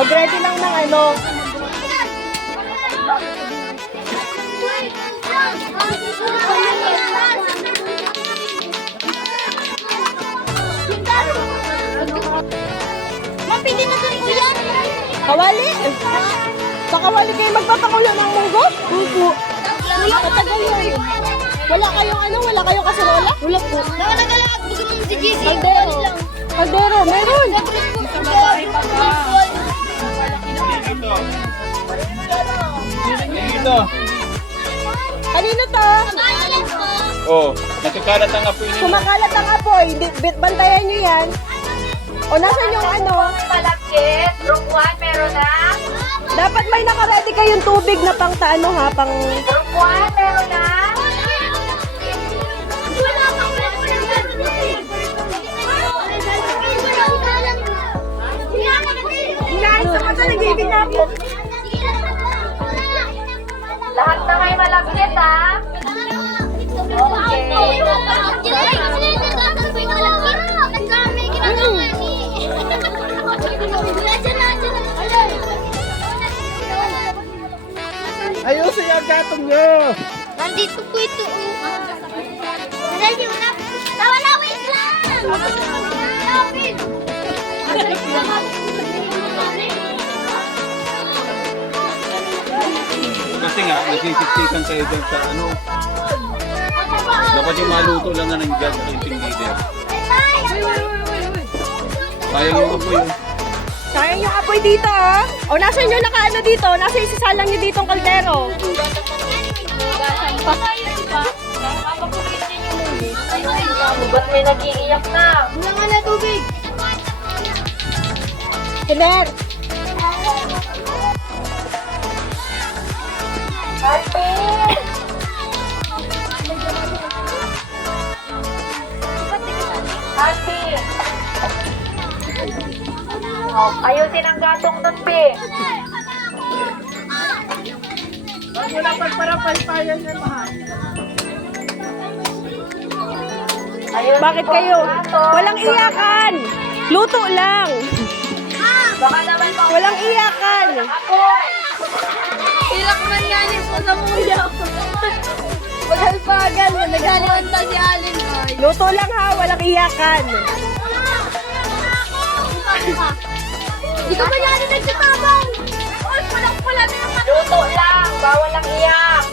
Mag-ready lang ng ano. Ma'am, pwede na doon po yan. Kawali? Sa kawali kayo magpapakulo ng munggo? Opo. Matagal yun. Wala kayong ano? Wala kayong kaserola? Wala po. Nakalagalaat po ganun si JC. Kaldero. Kaldero, meron. Dito. Kanino to? Oh, nakakalat ang apoy ninyo. Kumakalat ang apoy. Bantayan nyo yan. O, nasan yung ano? Malakit, group 1 meron na. Dapat may nakaready kayong tubig na pang ano ha, pang... Group 1 meron na. Lahat na may malakit ha. Ayusin yung gatong nyo. Nandito po ito. Nandito na. Nawala, wait lang. Lapit. Kasi nga, nasisitikan kayo dyan sa ano. Dapat yung maluto lang na nandiyan sa team leader. Sayang yung apoy yun. Sayang yung apoy dito ah. O, nasan yung nakaano dito? Nasa isasalang nyo ditong kaldero. Ba't may nag-iiyak na? Wala nga na tubig. Kimer! Ate! Ate! Oh, ayusin ang gatong nun, Pe. Wala pagparapalpayan yan mahal. Ayusin Bakit po ang kayo? gatong. Walang iyakan! Luto lang! Baka naman po. Walang iyakan! Apoy! Ilak man yan po sa muya. Maghalpagan mo. Nagaliwan na si Alin. Luto lang ha, walang iyakan! Di ka ba yan nagsatabang? Ay, pala na yung Luto lang! Bawal ang iyak!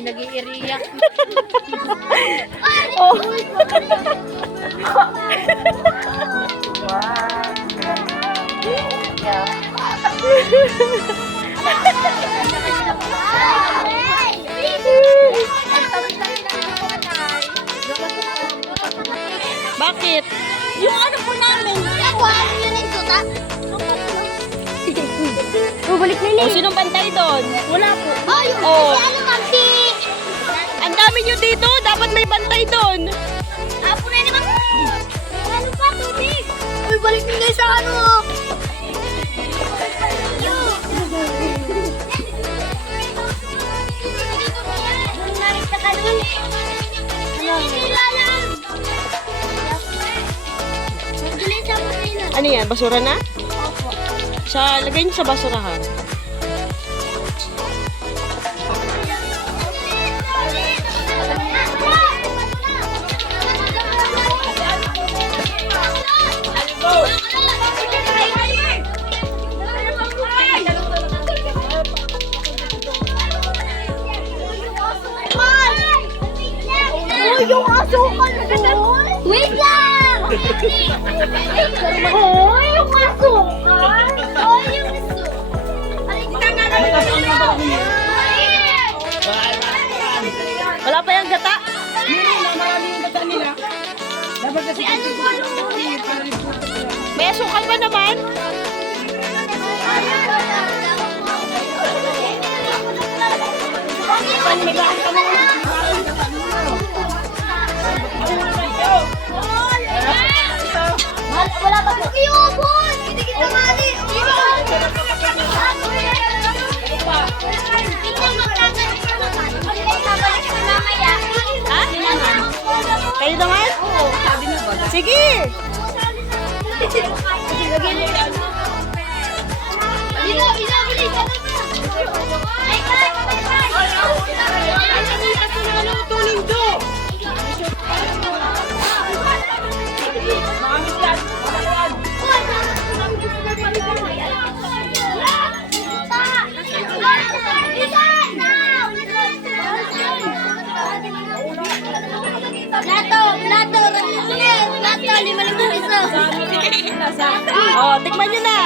Nag-iiriyak. Oh! Bakit? Yung ano po namin. Ako, ano yun yung tuta? Bubalik na O, sinong bantay doon? Wala po. Oh, yung Oh. si ano ma'am, si... Ang dami nyo dito, dapat may bantay doon. Apo na naman. Ano pa, tubig? Uy, balik nila sa ano. Ano yan, basura na? Sa, lagay nyo sa basurahan. Yung asukal ko! Wait lang! Hoy, yung asukal! Hoy, yung asukal! Ay, hindi ka na lang. May asukal ba naman? Wala pa po. Iubos! Hindi kita mali. Ha? Kayo naman? Oo, sabi na ba? Sige! Lato, 5 piso. Oh, tikman nyo na.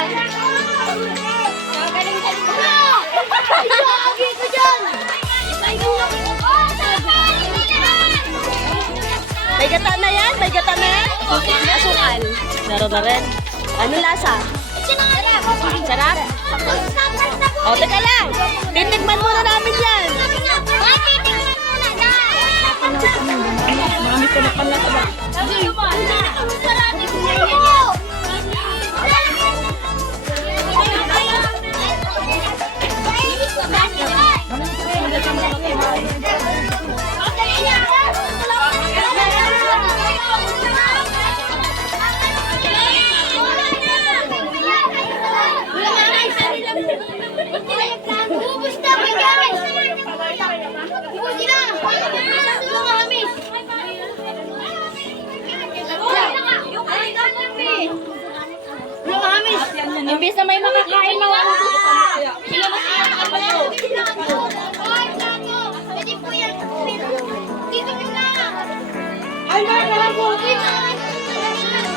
May gata na yan? May gata na yan? Asukal. Meron na rin. Ano lasa? Sarap? Oh, teka lang. Titikman muna namin yan. Mami ko na pala ito. Ubus na, guys! Ubus na! Hamis! Imbis na may makakain na wala. Sila mas nakakapayo. Pwede po yan. Dito nyo na. Ay, nakakabuti.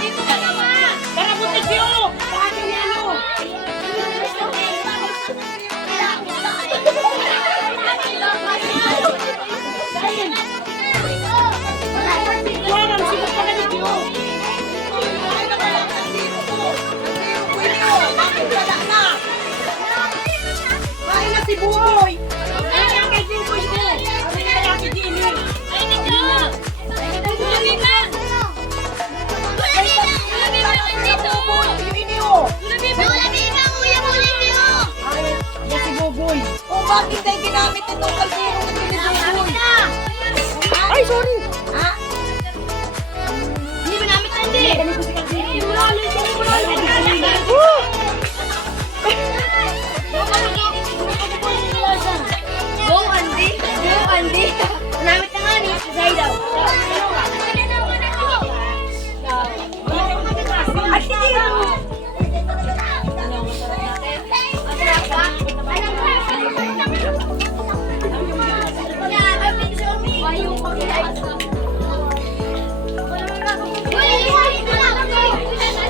Dito ka naman. Karabuti siyo. Sa akin yan o. Walang sikat pa ganit yun. Kain na si Buhoy! Kain na kay Jimboy ko! Kain na kay Ate Jimmy! Ay, dito. Tulungin na. Tulungin na dito. Tulungin na, kuya, tulungin na. Ay, si Buboy! Kung bakit tayo ginamit itong kaldero ng Namin na. Ay, sorry! Hindi ba namin tandi? Go, Andy. Go, Andy. Namit na nga ni Zaydaw. Ay, hindi!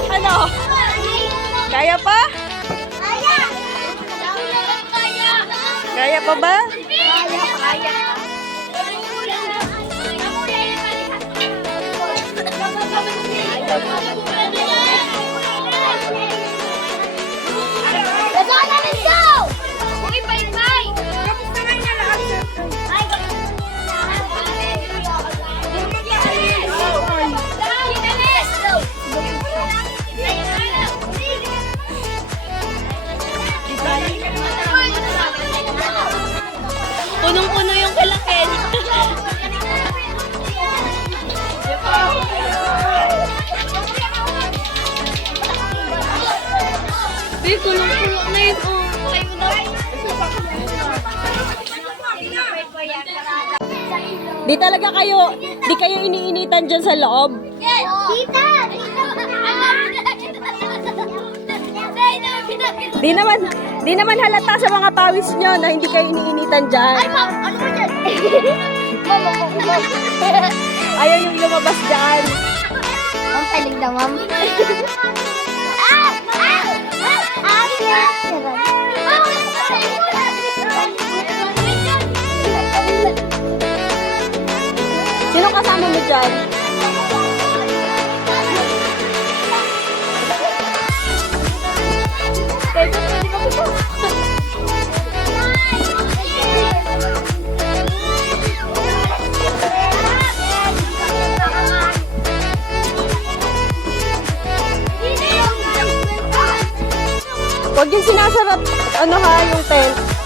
Ano? Kaya pa? Kaya pa ba? Lazana, let's go! Uy, bye-bye! Punong-puno yung kalakin. Kulong-kulong na yun. Kayo daw. Di talaga kayo, di kayo iniinitan dyan sa loob. Tita! Di naman halata sa mga pawis nyo na hindi kayo iniinitan dyan. Ay, ma'am! Ano ba dyan? Ayaw yung lumabas dyan. Ma'am, talig na, ma'am. Sino kasama mo dyan? Wag yung sinasarap, ano ha, yung tent.